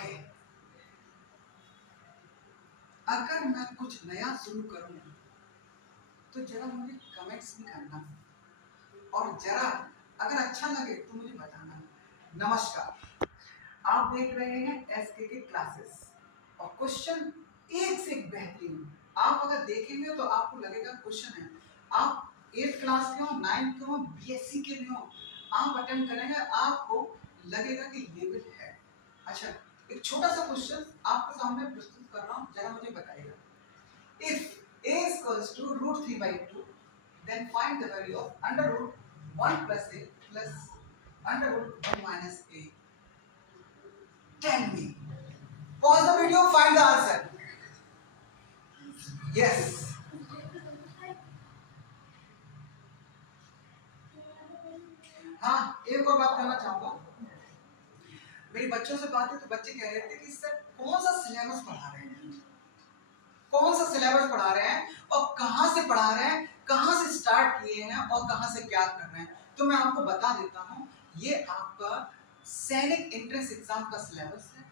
Okay, अगर मैं कुछ नया शुरू करूं तो जरा मुझे कमेंट्स भी करना, और जरा अगर अच्छा लगे तो मुझे बताना। नमस्कार, आप देख रहे हैं एसके के क्लासेस, और क्वेश्चन एक से एक बेहतरीन। आप अगर देखेंगे तो आपको लगेगा क्वेश्चन है। आप 8th क्लास के हो, 9th के हो, बीएससी के भी हो, आप अटेम्प्ट करेंगे, आपको लगेगा कि लेवल है। अच्छा, एक छोटा सा क्वेश्चन आपके सामने प्रस्तुत कर रहा हूं, जरा मुझे बताइएगा। If a is equals to root 3 by 2, then find the value of under root 1 plus a plus under root 1 minus a. Tell me. Pause the video, find the answer. Yes. हाँ, एक और बात करना चाहूंगा। मेरी बच्चों से बात है तो बच्चे कह रहे थे कि सर कौन सा सिलेबस पढ़ा रहे हैं, कौन सा सिलेबस पढ़ा रहे हैं और कहां से पढ़ा रहे हैं, कहां से स्टार्ट किए हैं और कहां से क्या कर रहे हैं। तो मैं आपको बता देता हूं, ये आपका सैनिक एंट्रेंस एग्जाम का सिलेबस है।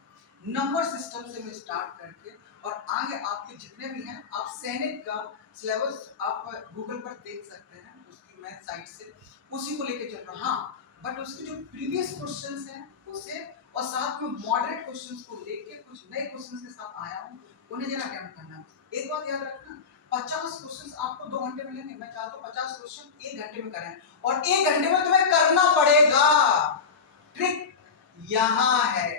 नंबर सिस्टम से मैं स्टार्ट करके और आगे आपके जितने भी हैं, आप सैनिक का सिलेबस आप गूगल पर देख सकते हैं, उसकी मैं साइट से उसी को लेके चल रहा हूँ। हाँ, बट उसके जो प्रीवियस क्वेश्चंस हैं उसे, और साथ में मॉडरेट क्वेश्चंस को लेके कुछ नए क्वेश्चंस के साथ आया हूँ, उन्हें जरा अटेम्प्ट करना। एक बात याद रखना, 50 क्वेश्चंस आपको 2 घंटे में लेंगे। मैं चाहता हूँ 50 क्वेश्चन 1 घंटे में करें, और 1 घंटे में तुम्हें करना पड़ेगा। ट्रिक यहाँ है,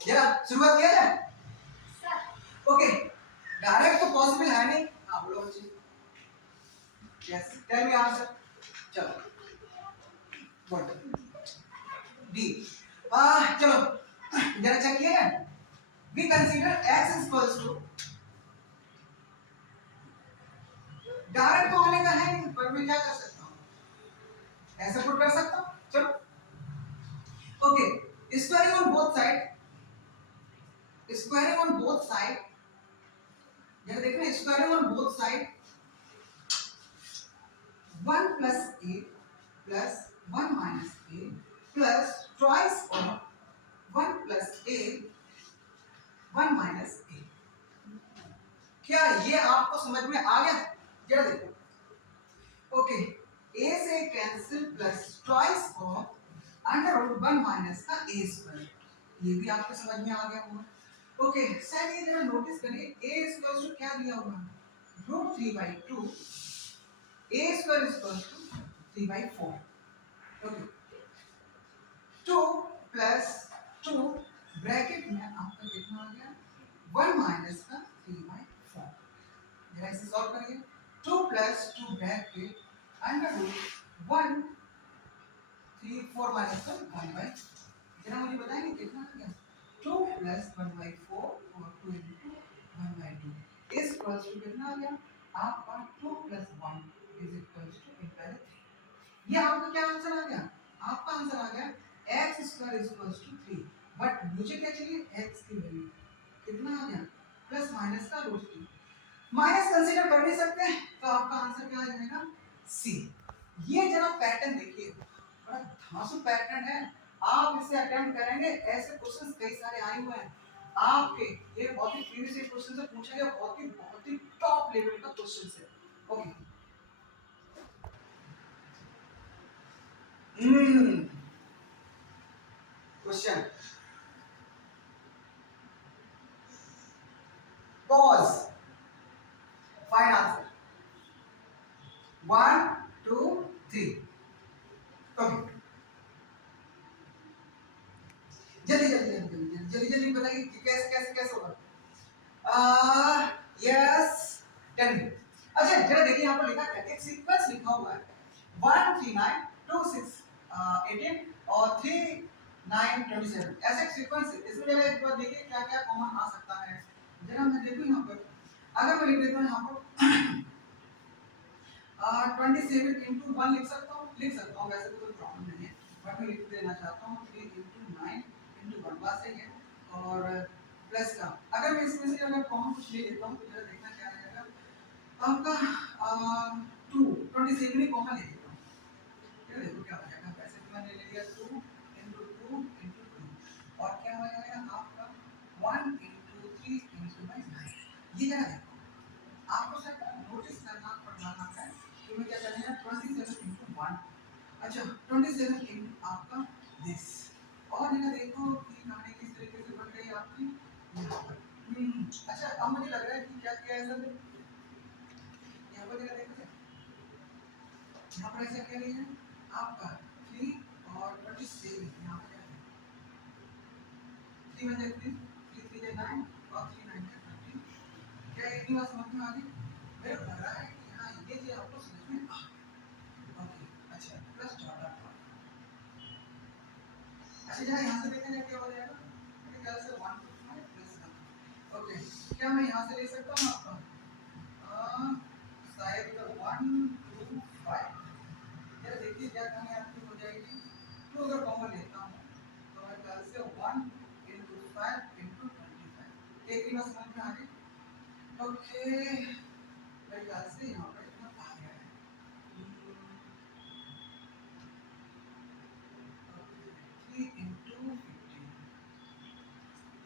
जरा शुरुआत किया जाए। ओके, डायरेक्ट तो पॉसिबल है नहीं। हाँ बोलो बच्चे। Yes, tell me answer. चलो गुड, डी। चलो जरा चेक किया जाए। We consider x is equals to, direct तो आने का है नहीं, पर मैं क्या कर सकता हूँ, ऐसे पुट कर सकता हूँ। चलो okay, squaring on both side, squaring on both side, जरा देखना, squaring on both side 1 plus a plus 1 minus a plus twice of 1 plus a 1 minus a। क्या ये आपको समझ में आ गया? जरा देखो। ओके, a से cancel plus twice of under root 1 minus का a स्क्वायर, ये भी आपको समझ में आ गया होगा। ओके, सर ये जरा नोटिस करिए, a इक्वल्स टू क्या दिया हुआ है, root 3 by 2, a square equals to 3 by 4। Okay, 2 plus 2 bracket में आपका कितना आ गया, 1 माइनस का 3 by 4। जरा इसे सॉल्व करिए। 2 plus 2 bracket under root 1 3 4 minus का 1 by, जरा मुझे बताएंगे कितना आ गया, 2 प्लस 1 by 4 और 2 into 1 by 2 is equals to कितना आ गया आपका, 2 प्लस 1 इज इक्वल्स टू इंपैरल 3। ये आपका क्या आंसर आ गया, आपका आंसर आ गया x square is equals to 3। But मुझे क्या चाहिए, x की वैल्यू कितना आ गया, प्लस माइनस का रूट 3। माइनस कंसीडर कर नहीं सकते, तो आपका आंसर क्या आ जाएगा, सी। ये जरा पैटर्न देखिए, बड़ा धांसू पैटर्न है। आप इसे अटेम्प्ट करेंगे, ऐसे क्वेश्चंस कई सारे आए हुए हैं आपके, ये बहुत ही प्रीवियस क्वेश्चन से पूछा गया, बहुत ही टॉप लेवल का क्वेश्चन है। Okay, question, pause, find answer 1 2 3। Okay, जल्दी बताइए कि कैसे कैसे कैसे होगा। Yes, tell me. अच्छा जरा देखिए, यहाँ पर लिखा है, एक सीक्वेंस लिखा हुआ है 1 3 9 2 6 18 और 3 9 27, ऐसे एक सीक्वेंस है। इसमें जरा एक बार देखिए क्या क्या कॉमन आ सकता है। जरा मैं देखूं यहाँ पर, अगर मैं लिख देता हूँ यहाँ पर 27 into 1 लिख सकता हूँ, वैसे तो कोई प्रॉब्लम नहीं है, बट मैं लिख देना चाहता हूँ 3 into 9 into 1, बात सही है। और प्लस का अगर मैं इसमें से अगर कॉमन कुछ ले लेता हूँ तो जरा देखना क्या आ जाएगा आपका 2 27 में कॉमन ले लेता हूँ, ये देखो क्या हो जाएगा, वैसे तो मैंने ले लिया 2 into 2 into 2 और क्या हो जाएगा आपका 1 into 3 into 9। ये क्या देखो आपको सर नोटिस करना पड़ना है कि मैं क्या करना है 27 into 1। अच्छा 27 into आपका दिस और ये देखो कि कहानी किस तरीके से बन रही है आपकी यहाँ पर। अच्छा अब मुझे लग रहा है कि क्या किया है सर यहाँ पर जरा देखो यहाँ पर ऐसा क्या लिया है आपका 3 और 27 यहाँ पर 3 में 3 3 3 9 और 3 9 20। क्या एक ही बात समझ में आ गई? मेरे को लग रहा है कि हाँ ये चीज आपको समझ में आ गई। ओके अच्छा प्लस डॉट डॉट। अच्छा जरा यहाँ से देखा जाए क्या हो जाएगा मेरे ख्याल से 1 to 5 प्लस 1। ओके क्या मैं यहाँ से ले सकता हूँ आपका शायद 1 to 5। जरा देखिए क्या कहानी आपकी हो जाएगी। तो अगर कॉमन लेता हूँ तो मेरे ख्याल से 1 into 5 into 25 एक ही बात समझ में आ गई। ओके मेरे ख्याल से यहाँ पर इतना आ गया है। 3 into 15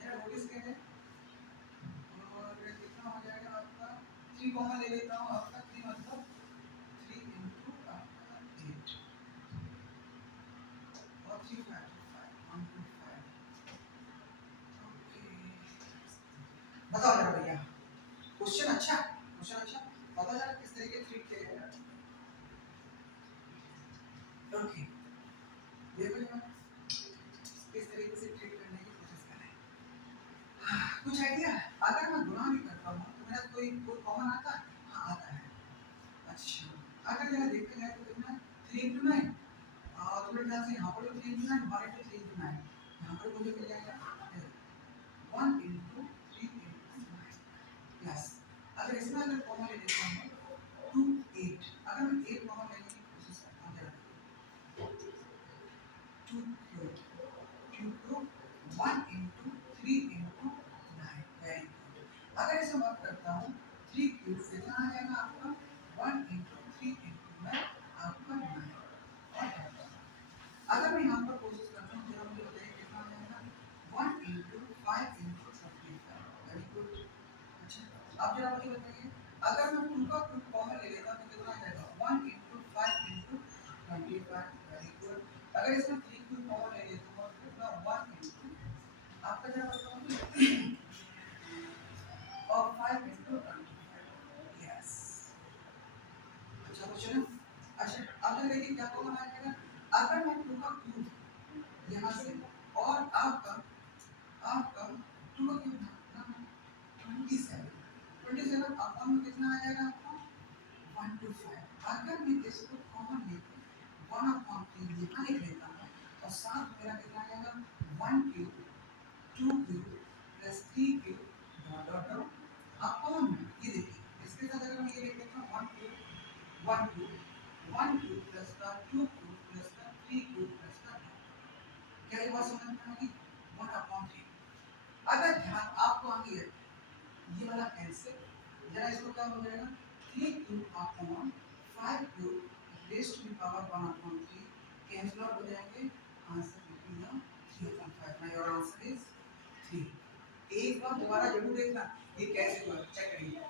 जरा नोटिस क्या है और कितना हो जाएगा आपका 3 कॉमन ले लेता हूँ आपका 3 मतलब 3 into आपका 8 और 3 5 1 2 5। ओके बताओ जरा भैया क्वेश्चन अच्छा बताओ जरा किस तरीके से ट्रीट किया जाएगा। ओके देखो जरा किस तरीके से ट्रीट करने की कोशिश कर रहे हैं। कुछ आइडिया अगर मैं गुणा भी करता हूँ तो मेरा कोई कॉमन आता है हाँ आता है। अच्छा अगर जरा देखा जाए तो कितना 3 into 9 और तो मेरे ख्याल से यहाँ पर भी 3 into 9 1 into 3 into 9 यहाँ पर मुझे मिल जाएगा 1 into 3 into 9 प्लस अगर इसमें अगर कॉमन ले लेता हूँ 2 8 अगर मैं 8 कॉमन लेने की कोशिश करता हूँ जरा 2 cube 1 into 3 into 9 very good. अगर इसे बात करता हूँ 3 क्यूब से कितना आ जाएगा आपका 1 into 3 into 9 आपका 9 और अगर मैं यहाँ पर कोशिश करता हूँ जरा मुझे बताइए कितना आ जाएगा 1 into 5 into 25 वेरी गुड। अच्छा अब जरा मुझे बताइए अगर मैं 2 का क्यूब कॉमन ले लेता तो कितना आ जाएगा 1 into 5 into 25 वेरी गुड। अगर इसमें 3 क्यूब कॉमन ले लेता हूँ तो कितना 1 into आपका जरा बताओ और 5 into 25 यस। अच्छा क्वेश्चन है। अच्छा अब जरा देखिए क्या कॉमन आ जाएगा अगर मैं 2 का क्यूब यहाँ से और आपका 2 का क्यूब ना 27 आपका में कितना आ जाएगा आपका 1 to 5। अगर मैं इसको कॉमन लेके 1 upon 3 यहाँ लिख लेता हूँ और साथ मेरा कितना आ जाएगा 1 cube 2 cube plus 3 cube dot dot dot आप कॉमन में ये देखिए इसके साथ अगर मैं ये लिख लेता हूँ 1 क्यूब 1 क्यूब प्लस का 2 क्यूब प्लस का 3 क्यूब प्लस का क्या ये बात समझ में आ गई 1 upon 3। अगर ध्यान आपको आ गया ये वाला कैंसिल जरा इसको क्या हो जाएगा 3 cube upon 5 cube raise to the power 1 upon 3 cancel out हो जाएंगे answer will be 3 upon 5। Now your answer is 3। एक बार दोबारा जरूर देखना ये कैसे हुआ चेक करिए।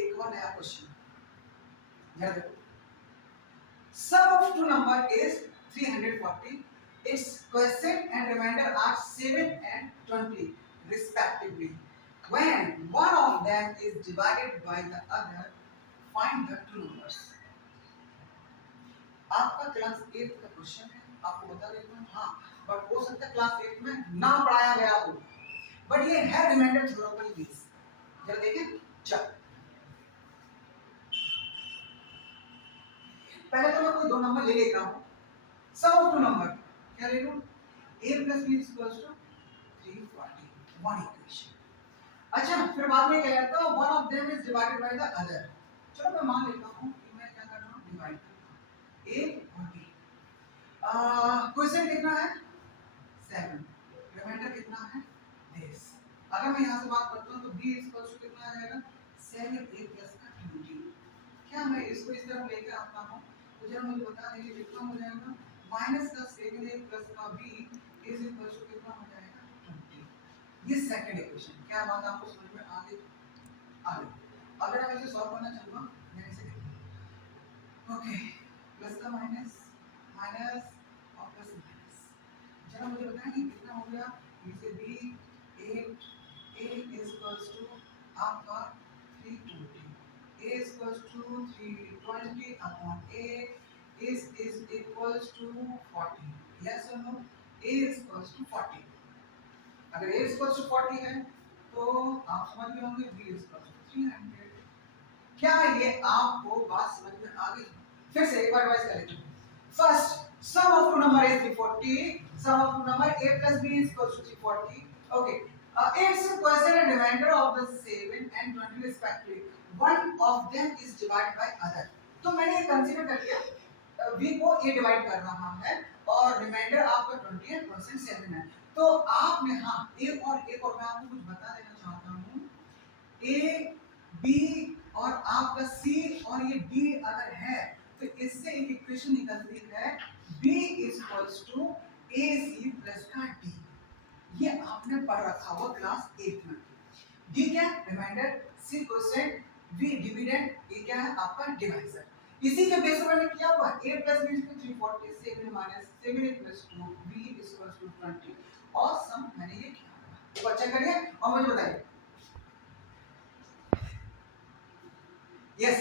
एक और नया क्वेश्चन जरा देखो sum of two number is 340 its quotient and remainder are 7 and 20 respectively when one of them is divided by the other find the two numbers। आपका क्लास 8 का क्वेश्चन है आपको बता देता हूं हाँ बट हो सकता है क्लास 8 में ना पढ़ाया गया हो बट ये है रिमाइंडर थ्योरम की बेस जरा देखें चल पहले तो मैं कोई दो नंबर ले लेता हूं सम ऑफ टू नंबर क्या ले लूं a plus b is equals to 340 one equation। अच्छा फिर बाद में क्या करता हूं one of them is divided by the other। चलो मैं मान लेता हूं कि मैं क्या कर रहा हूं डिवाइड a और b क्वेश्चन कितना है 7 रिमाइंडर कितना है this। अगर मैं यहां से बात करता हूं तो b इक्वल्स टू कितना आ जाएगा 7a plus का 20। क्या मैं इसको इस तरह लेके आता हूं तो जरा मुझे बता दीजिए कितना हो जाएगा माइनस का 7a plus का b इज इक्वल्स टू कितना हो जाएगा ये सेकंड इक्वेशन। क्या बात आपको समझ में आ गई? आ गई। अगर मैं इसे सॉल्व करना चाहूंगा, मैं इसे देखूं, ओके, प्लस का माइनस, माइनस और प्लस माइनस, जरा मुझे बताएं कि कितना हो गया? इसे भी 8 a is equals to आपका 320, a is equals to 320 upon a is equals to 40, yes or no? a is equals to 40। अगर a is equals to 40 है तो आप समझ गए होंगे b is equals to 300। क्या ये आपको बात समझ में आ गई? फिर से एक बार रिवाइज कर लेते हैं। First, sum of two number is 340, sum of two number a plus b is equals to 340, okay, it's a question and remainder of the 7 and 20 respectively, one of them is divided by other। तो मैंने ये consider कर लिया v को a divide कर रहा है और रिमाइंडर आपका 20 है, परसेंट 7 है। तो आपने हाँ a और मैं आपको कुछ बता देना चाहता हूँ, a b और आपका c और ये d अगर है तो इससे एक इक्वेशन निकलती है b equals to ac plus का d। ये आपने पढ़ रखा हुआ क्लास 8 में। d क्या है? Remainder, c quotient, v dividend, a क्या है? आपका डिवाइजर। इसी के बेस पर मैंने किया हुआ a plus b is 340, 7 minus 7 plus 2, b is equals to 20 और सम मैंने ये किया हुआ। तो अच्छा करिए और मुझे बताइए। यस,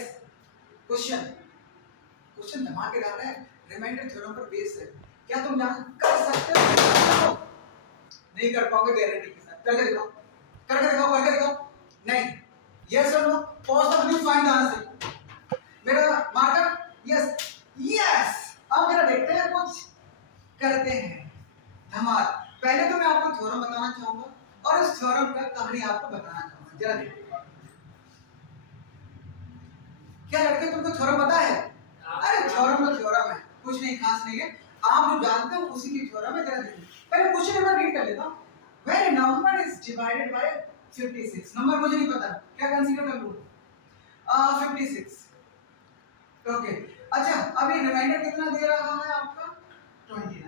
क्वेश्चन धमाकेदार है, रिमाइंडर थ्योरम पर बेस है। क्या तुम जान कर सकते हो? नहीं कर पाओगे गारंटी के साथ। करके दिखाओ, करके दिखाओ। नहीं, यस और no? Pause the video, find the answer. मेरा मार्कर यस, यस। अब मेरा देखते हैं कुछ करते हैं धमाल। पहले तो मैं आपको थ्योरम बताना चाहूंगा और इस थ्योरम का कहानी आपको बताना चाहूंगा। जरा देखिए, क्या लड़के तुमको थ्योरम पता है? अरे थ्योरम तो थ्योरम है, कुछ नहीं खास नहीं है, आप जो जानते हो उसी की थ्योरम है। जरा देखिए, पहले क्वेश्चन नंबर रीड कर लेता हूं। When a number is divided bye 56, number मुझे नहीं पता, क्या कंसीडर कर लूं? 56, ओके। अच्छा, अभी रिमाइंडर कितना दे रहा है आपका? 29।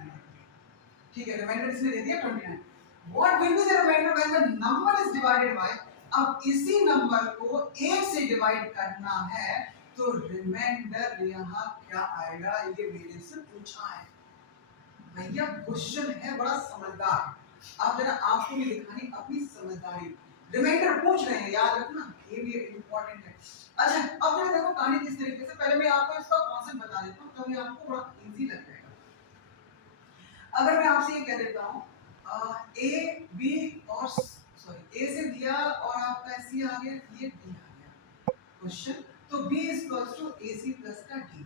ठीक है, रिमाइंडर इसने दे दिया 29। What will be the remainder when the number is divided by, अब इसी नंबर को 1 से डिवाइड करना है तो रिमाइंडर यहाँ क्या आएगा? ये मेरे से पूछा है भैया, क्वेश्चन है बड़ा समझदार। आप जरा आपको भी दिखानी अपनी समझदारी। रिमाइंडर पूछ रहे हैं, याद रखना, ये भी इंपॉर्टेंट है। अच्छा, अब जरा देखो कहानी किस तरीके से, पहले मैं आपको इसका कॉन्सेप्ट बता देता हूँ तभी आपको बड़ा इजी लग जाएगा। अगर मैं आपसे ये कह देता हूँ ए बी और सॉरी ए से दिया और आपका सी आ गया, ये डी आ गया क्वेश्चन, तो B is equals to A C plus का डी।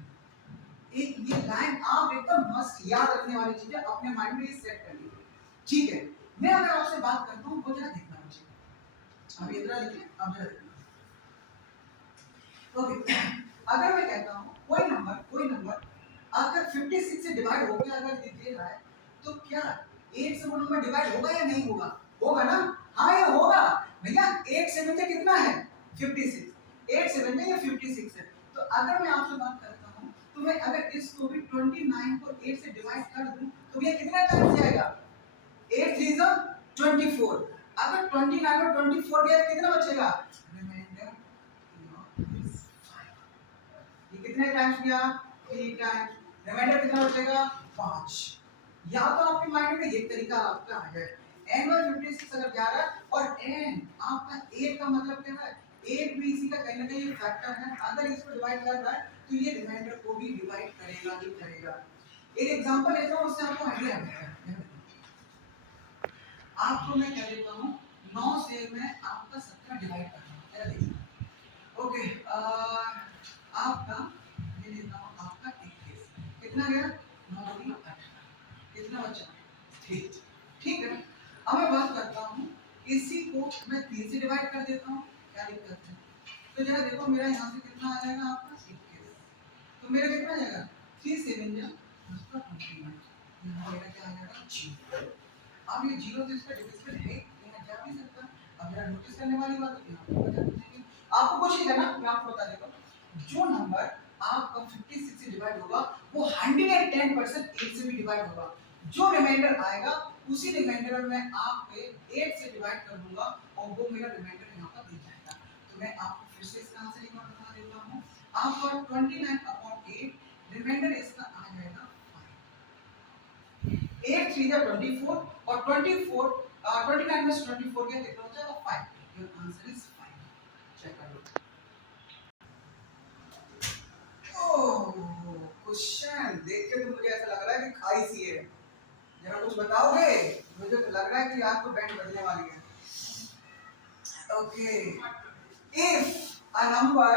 एक ये लाइन आप एकदम मस्त याद रखने वाली चीज है, अपने माइंड में ये सेट कर लीजिए, ठीक है? मैं अगर आपसे बात करता हूँ वो जरा देखना मुझे, अब इतना लिखिए, अब जरा देखना, ओके। अगर मैं कहता हूँ कोई नंबर अगर 56 से डिवाइड हो गया, अगर ये दे रहा है तो क्या 8 से वो नंबर डिवाइड होगा या नहीं होगा? होगा ना? हाँ ये होगा भैया। 8 7 में कितना है? 56। 8 7 में ये 56 है। तो अगर मैं आपसे बात करता हूँ तो मैं अगर इसको भी 29 को 8 से डिवाइड कर दूं तो ये कितना टाइम जाएगा? 8 3 जा 24। अगर 29 और 24 गया तो कितना बचेगा? रिमाइंडर ये कितने टाइम्स गया? 3 टाइम्स। रिमाइंडर कितना बचेगा? 5। या तो आपके माइंड में ये तरीका आपका आ जाए, n बाय 56 अगर जा रहा है और n आपका 8 का मतलब क्या है? 8 भी इसी का कहीं ना कहीं फैक्टर है, अगर इसको डिवाइड कर रहा है तो ये रिमाइंडर को भी डिवाइड करेगा ही करेगा। एक एग्जांपल लेता हूं, उससे आपको आइडिया आ जाएगा। आपको मैं कह देता हूं 9 से मैं आपका 17 डिवाइड कर रहा हूं, जरा देखिए, ओके। आपका ये लेता हूं आपका 21, कितना गया? 9 3 18, कितना बचा? 3, ठीक है। अब मैं बात करता हूँ इसी को मैं 3 से डिवाइड कर देता हूँ, क्या दिक्कत है? तो जरा देखो मेरा यहाँ से कितना आ जाएगा आपका 21, तो मेरा कितना आ जाएगा? 3 7 जा उसका 21, यहाँ मेरा क्या आ जाएगा? 0। अब ये 0 तो इसका डिविजिबल है, यहाँ जा भी सकता। अब जरा नोटिस करने वाली बात है, यहाँ पे बता दीजिए, आपको कुछ नहीं करना, मैं आपको बता देता हूँ। जो नंबर आपका 56 से डिवाइड होगा वो 110% 8 से भी डिवाइड होगा। जो रिमाइंडर आएगा उसी रिमाइंडर में मैं आप पे 8 से डिवाइड कर दूंगा और वो मेरा रिमाइंडर यहाँ पर दिख जाएगा। तो मैं आपको फिर से इसका आंसर एक बार बता देता हूँ। आपका 29/8 रिमाइंडर इसका आ जाएगा 5। 8 3 जा 24 और 29 में से 24 गया कितना हो जाएगा 5। Your answer is 5। चेक कर लो। क्वेश्चन देख के तो मुझे ऐसा लग रहा है कि खाई सी है। जरा कुछ बताओगे? मुझे तो लग रहा है कि आपको बैंड बजने वाली है। Okay, if a number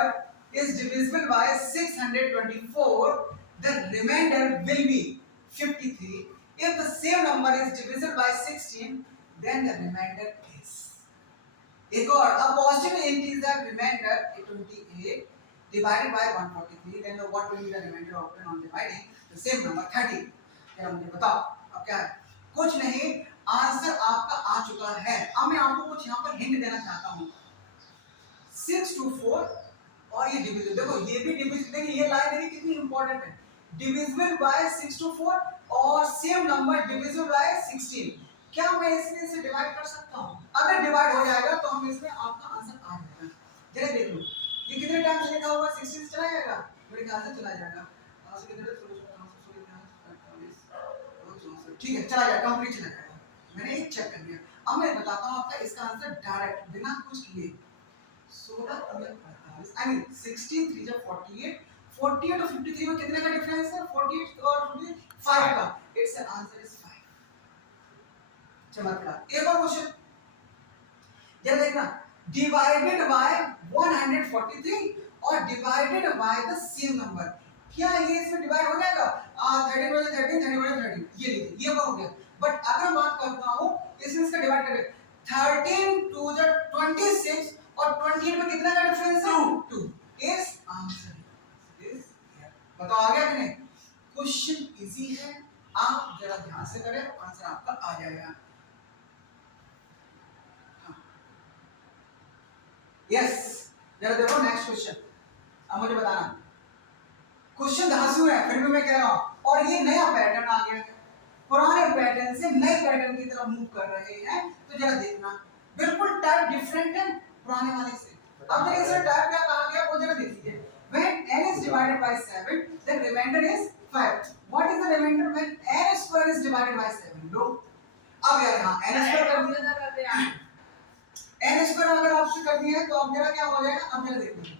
is divisible by 624, the remainder will be 53. If the same number is divisible by 16, then the remainder is, एक और, a positive integer remainder 28 divided by 143, then what will be the remainder obtained on dividing the same number 30? क्या मुझे बताओ अब क्या है? कुछ नहीं, आंसर आपका आ चुका है। अब मैं आपको कुछ यहाँ पर हिंट देना चाहता हूँ। 6 to 4 और ये डिविजिबल, देखो ये भी डिविजिबल, देखिए ये लाइन देखिए कितनी इंपॉर्टेंट है। डिविजिबल बाय 6 to 4 और सेम नंबर डिविजिबल बाय 16। क्या मैं इसमें से डिवाइड कर सकता हूँ? अगर डिवाइड हो जाएगा तो हम इसमें आपका आंसर आ जाएगा। जरा देख लो ये कितने टाइम से लिखा हुआ है, 16 से चला जाएगा, मेरे ख्याल से चला जाएगा। ठीक है, चला जाएगा, कंप्लीट चला जाएगा। मैंने एक चेक कर लिया। अब मैं बताता हूँ आपका इसका आंसर डायरेक्ट बिना कुछ किए। 16 48, आई मीन 16 3 जा 48, 48 और 53 में कितने का डिफरेंस है? 48 और 5 का। It's answer is 5। चमत्कार। एक और क्वेश्चन जरा देखना, डिवाइडेड बाय 143 और divided by the same number, क्या ये इसमें डिवाइड हो जाएगा? 13 बाय 13, 13 बाय 13, ये लीजिए ये हो गया। बट अगर बात करता हूँ इसमें इसका डिवाइड करें, 13 2 जा 26 और 28 में कितना का डिफरेंस है? 2। इस आंसर इज, बताओ आ गया कि नहीं? क्वेश्चन इजी है, आप जरा ध्यान से करें, आंसर आपका आ जाएगा। यस, जरा देखो नेक्स्ट क्वेश्चन। अब मुझे बताना, क्वेश्चन धांसू है फिर भी मैं कह रहा हूं, और ये नया पैटर्न आ गया है, पुराने पैटर्न से नए पैटर्न की तरफ मूव कर रहे हैं। तो जरा देखना, बिल्कुल टाइप डिफरेंट है पुराने वाले से। अब देखिए इसमें टाइप क्या कहा गया वो जरा देखिए। When n is divided by 7, the remainder is 5. What is the remainder when n square is divided by 7? लो, अब यार यहाँ n square कर दिया, n स्क्वायर अगर ऑप्शन कर दिया है तो अब मेरा क्या हो जाएगा? अब मेरा देखिए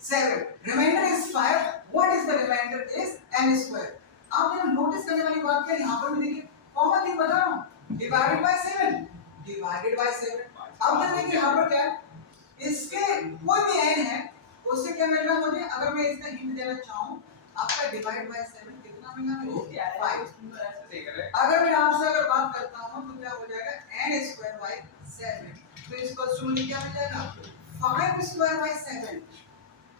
7, remainder is 5, what is the remainder is n square. आप जरा नोटिस करने वाली बात है, यहाँ पर भी देखिए कॉमन थिंग बता रहा हूँ, डिवाइडेड बाय 7, डिवाइडेड बाय 7। अब जरा देखिए यहाँ पर क्या है, इसके कोई भी n है उससे क्या मिल रहा है मुझे? अगर मैं इसका हिंट देना चाहूँ, आपका डिवाइड बाय 7 कितना मिला मुझे? 5। अगर मैं आपसे अगर बात करता हूँ तो क्या हो जाएगा? n स्क्वायर बाय 7, तो इसको मुझे क्या मिल जाएगा? 5 स्क्वायर बाय 7।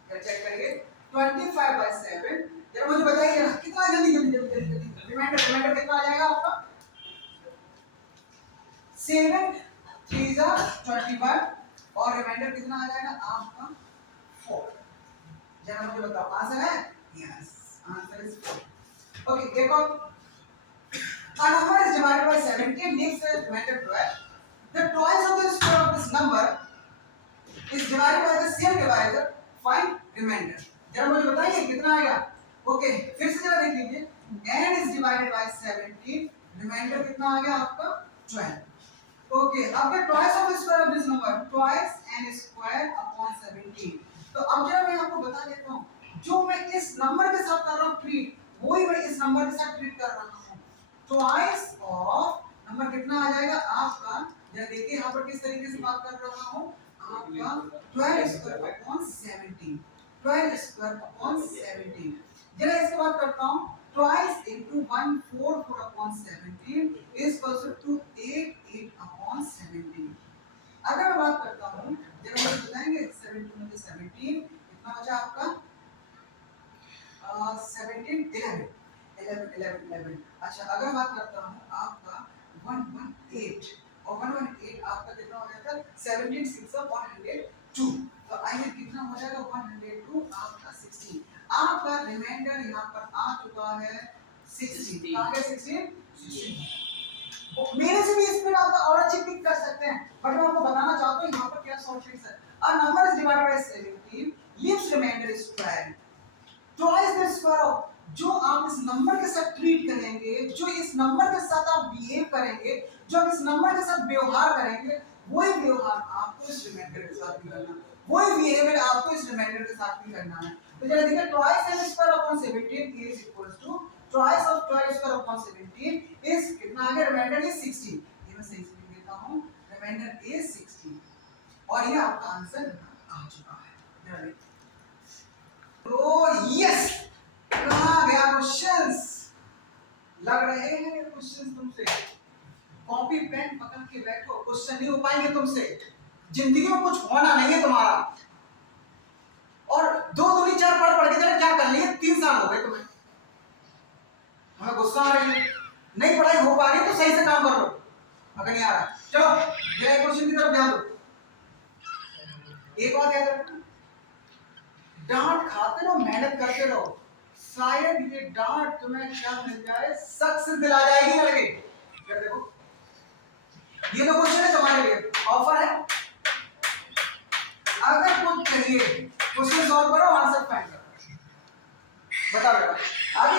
क्या चेक करिए, 25 बाय 7। जरा मुझे बताइए कितना जल्दी रिमाइंडर कितना आ जाएगा आपका? 7 3 जा 21 और रिमाइंडर कितना आ जाएगा आपका? 4। जरा मुझे बताओ आंसर है? Yes, answer is 4। ओके, एक और, a number is divided by 70 and leaves the remainder 12. The twice of the square of this number is divided by the same divisor. Find remainder. जरा मुझे बताइए कितना आएगा? ओके, फिर से जरा देख लीजिए, n is divided by 17, reminder कितना आ गया आपका? 12। ओके, अब क्या twice of the square of this number, twice n square upon 17। तो अब जरा मैं आपको बता देता हूँ, जो मैं इस नंबर के साथ कर रहा हूँ ट्रीट, वही मैं इस नंबर के साथ ट्रीट कर रहा हूँ। twice of नंबर कितना आ जाएगा आपका? जरा देखिए यहाँ पर किस तरीके से बात कर रहा हूँ, आपका 12 स्क्वायर अपॉन 17, 12 स्क्वायर अपॉन 17। जरा इसके बाद करता हूँ, twice into 144 upon 17 is equal to 88 upon 17। अगर मैं बात करता हूँ, जरा मुझे बताएंगे 17 में 17 कितना बचा आपका? 17 11। अच्छा, अगर बात करता हूँ आपका 118 और 118 आपका कितना हो जाएगा? 17 6 102। तो आइए कितना हो जाएगा? 102 आपका 16। आपका रिमाइंडर यहाँ पर आ चुका है 16 कहाँ गए 16 मेरे से भी स्पीड आप और अच्छी पिक कर सकते हैं, बट मैं आपको बताना चाहता हूँ यहाँ पर क्या शॉर्ट ट्रिक्स है। A number is divided by 17 leaves remainder is 12 twice the square of, जो आप इस नंबर के साथ ट्रीट करेंगे, जो इस नंबर के साथ आप बिहेव करेंगे, जो आप इस नंबर के साथ व्यवहार करेंगे, वही व्यवहार आपको इस रिमाइंडर के साथ भी करना है, वही बिहेवियर आपको इस रिमाइंडर के साथ भी करना है। तो जरा देखिए twice m square upon 17 is equals to twice of 12 square upon 17 is कितना आ गया, रिमाइंडर इज 16। ये मैं सही से लिख देता हूं, रिमाइंडर इज 16 और ये आपका आंसर आ चुका है। जरा देखिए तो यस, कहाँ गया क्वेश्चंस, लग रहे हैं क्वेश्चंस तुमसे, कॉपी पेन पकड़ के बैठो, क्वेश्चन नहीं हो पाएंगे तुमसे, जिंदगी में कुछ होना नहीं है तुम्हारा। और 2 दूनी 4 पढ़ के जरा क्या कर लिए, 3 साल हो गए तुम्हें, हमें गुस्सा आ रही है, नहीं पढ़ाई हो पा रही तो सही से काम कर लो, अगर नहीं आ रहा चलो जरा क्वेश्चन की तरफ ध्यान दो। एक बात याद रखना, डांट खाते रहो, मेहनत करते रहो, शायद ये डांट तुम्हें क्या मिल जाए, सक्सेस दिला जाएगी लड़के। क्या देखो ये तो क्वेश्चन है तुम्हारे लिए, ऑफर है, अगर कुछ चाहिए क्वेश्चन सॉल्व करो, आंसर फाइंड करो, बताओ आगे।